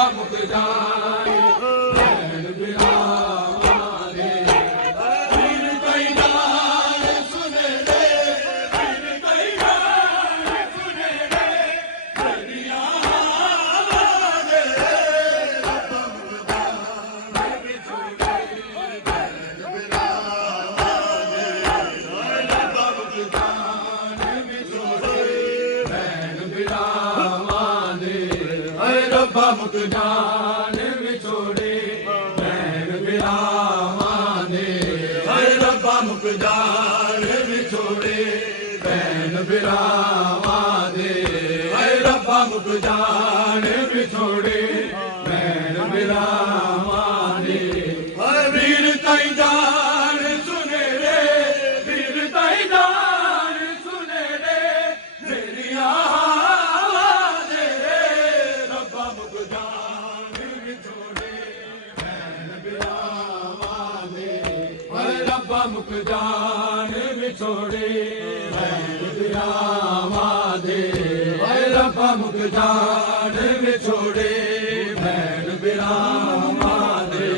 ਰੱਬਾ ਮੁਕ ਜਾਣੇ ਭੈਣ ਬਿਰਾਵਾਂ ਦੇ ਵੀਰ ਕਈ ਨਾਲ ਸੁਨੇੜੇ ਵੀਰ ਕਈ ਨਾਲ ਸੁਨੇੜੇ ਦਰਿਆ ਦੇ ਰੱਬਾ ਮੁਕ ਜਾਣੇ ਵਿਛੋੜੇ ਭੈਣ ਬਿਰਾਵਾਂ ਦੇ ਰੱਬਾ ਮੁਕ ਜਾਣੇ ਵਿਛੋੜੇ ਭੈਣ ਬਿਰਾਵਾਂ ਦੇ ਰੱਬਾ ਮੁਕ ਜਾਣ ਵਿਛੋੜੇ ਭੈਣ ਬਿਰਾਵਾਂ ਦੇ ਰੱਬਾ ਮੁਕ ਜਾਣ ਵਿਛੋੜੇ ਭੈਣ ਬਿਰਾਵਾਂ ਦੇ ਰੱਬਾ ਮੁਕ ਜਾਣ ਵਿਛੋੜੇ ਭੈਣ ਬਿਰਾਵਾਂ ਦੇ ਵੀਰ ਤਾਈ ਜਾਨ ਸੁਨੇੜੇ ਵੀਰ ਤਾਈ ਜਾਨ ਸੁਨੇੜੇ ਮੇਰੀਆਂ ਦੇ ਰੱਬਾ ਮੁਕ ਜਾਣ ਵਿਛੋੜੇ ਭੈਣ ਬਿਰਾਵਾਂ ਦੇ ਰੱਬਾ ਮੁਕ ਜਾਣ ਵਿਛੋੜੇ ਭੈਣ ਬਿਰਾਵਾਂ ਦੇ ਰੱਬਾ ਮੁਕ ਜਾਣ ਵਿਛੋੜੇ ਭੈਣ ਬਿਰਾਵਾਂ ਦੇ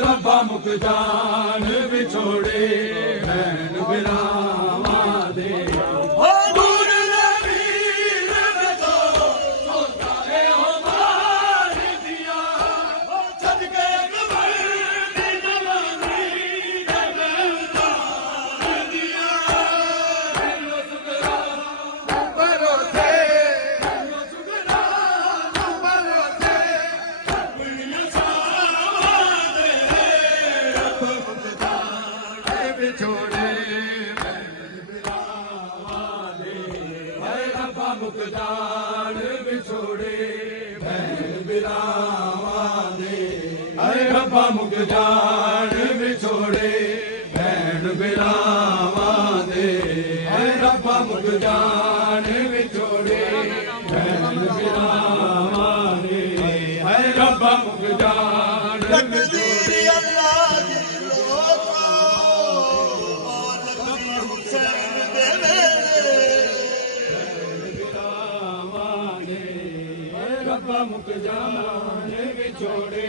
ਰੱਬਾ ਮੁਕ ਜਾਣ ਵਿਛੋੜੇ ਭੈਣ ਬਿਰਾਵਾਂ ਦੇ ਦੂਰ ਦੇ ਵੀਰ ਵਿਚੋ ਸੋਤਾ ਏ ਹੋ ਮਾਰ ਦੀਆਂ ਛੱਡ ਕੇ ਕਬਰ ਦੀ ਜਵਾਨੀ ਦੇ ਬੇਜ਼ਾਰ ਦੀਆਂ ਮੈਨੂੰ ਸੁਗਰਾ ਭਰੋਸੇ ਮੈਨੂੰ ਸੁਗਰਾ ਭਰੋਸੇ ਆਪਣੀਆਂ ਸਾਵਾਂ ਦੇ ਰੱਬ ਮੁਕ ਜਾਣੇ ਵਿਛੋੜੇ ਭੈਣ ਬਿਰਾਵਾਂ ਦੇ ਰੱਬਾ ਮੁਕ ਜਾਣ ਵਿਛੋੜੇ ਭੈਣ ਬਿਰਾਵਾਂ ਦੇ ਰੱਬਾ ਮੁਕ ਜਾਣ ਵਿਛੋੜੇ ਭੈਣ ਬਿਰਾਵਾਂ ਦੇ ਰੱਬਾ ਮੁਕ ਜਾਣ ਵਿਛੋੜੇ ਭੈਣ ਬਿਰਾਵਾਂ ਦੇ ਰੱਬਾ ਮੁਕ ਜਾਣ ਤਕਦੀਰ ਅੱਲਾਹ ਦੀ ਲੋਕੋ ਤਕਦੀਰ ਹੁਸੈਨ ਦੇ ਵੇਲੇ ਰੱਬਾ ਮੁਕ ਜਾਣ ਵਿਛੋੜੇ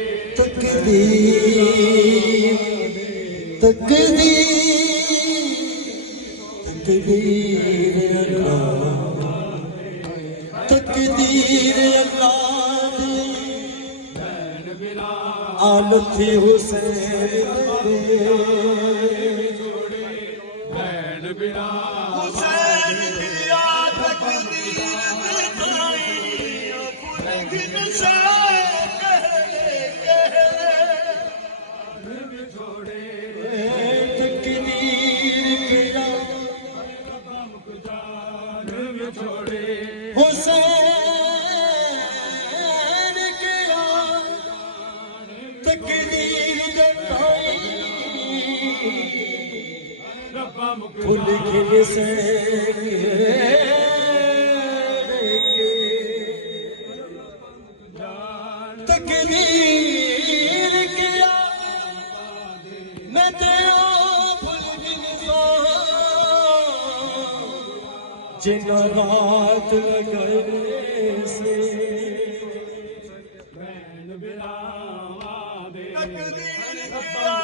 ਤਕਦੀਰ ਅੱਲਾਹ ਦੀ ਭੈਣ ਬਿਰਾ ਆਲਥੀ ਹੁਸੈਨ ਦੇ ਵਿਛੋੜੇ ਭੈਣ ਬਿਰਾ ਹੁਸੈਨ ਦਿਆ ਤਕਦੀਰ ਦੇ ਤਾਈ ਫੁੱਲ ਨਸ਼ਾ ਵਿਛੋੜੇ ਤਕਦੀਰ ਕਿਆ ਰੱਬਾ ਮੁਕ ਜਾਣ ਵਿਛੋੜੇ ਹੁਸੈਨ ਕਿਆ ਤਕਦੀਰ ਦੇ ਤਾਈ ਰੱਬਾ ਮੁਕ ਫੁੱਲ ਨਸ਼ਾ ਜਾਣ ਤਕਦੀਰ ਕਿਆ ਮੈਂ ਤੇਰਾ ਫੁੱਲ ਜਿਨ ਰਾਤ ਲਗਾਏ ਸੇ ਭੈਣ ਬਿਰਾਵਾਂ ਦੇ ਤਕਦੀਰ ਰੱਬਾ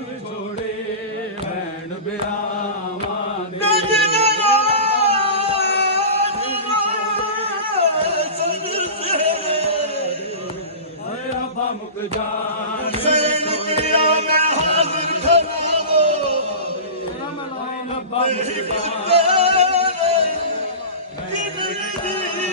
ਵਿਛੋੜੇ ਭੈਣ ਬਿਰਾਵਾਂ ਦੇ ਰੱਬਾ ਮੁਕ ਜਾਣ ਰੱਬਾ ਮੁਕ ਜਾਣ